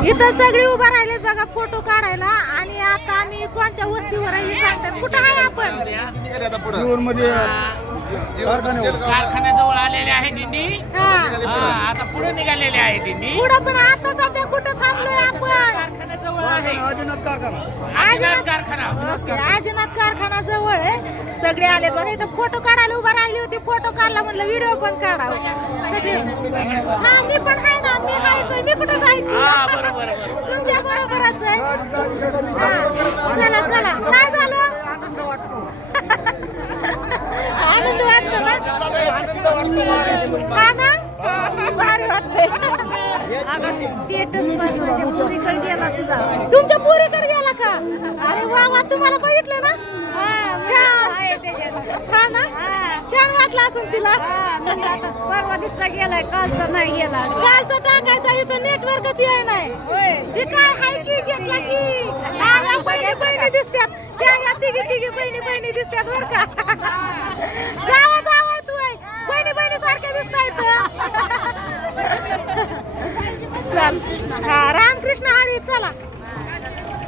इथं सगळी उभा राहिले बघा फोटो काढायला. आणि आता आम्ही कोणत्या वस्तीवर आहे हे सांगतात. कुठं आहे आपण? कारखान्याजवळ आलेले आहे दिंडी. हा आता पुढे निघालेले आहे दिंडी. पुढं. पण आता सध्या कुठं थांबलोय आपण? कारखान्याजवळ आहे आदिनाथ कारखाना. ओके, आजीनाथ कारखाना जवळ आहे. सगळे आले बघा इथं फोटो काढायला उभा राहिली होती. फोटो काढला म्हणलं व्हिडिओ पण काढावं सगळे. हा मी पण आहे ना. मी हायचं. मी कुठं जायची? बरोबर तुमच्या बरोबरच आहे. हा चला चला. काय झालं? आनंद वाटतो ना? हा ना भारी वाटतंय. तुमच्या पोरीकडे गेला का? अरे वा वा. तुम्हाला बघितलं ना? छान. हा ना छान वाटलं असेल तिला. परवा दिवसा गेलाय. कालचा नाही गेला. कालचा टाकायचा. इथं नेटवर्कच येई नाही. हे काय हाय की घेतला की बहिणी बहिणी दिसतात. त्या तिघी बहिणी दिसतात बर का. जावा जावा तू आहे. बहिणी सारख्या दिसतायत. चल हा रामकृष्ण हरी. चला.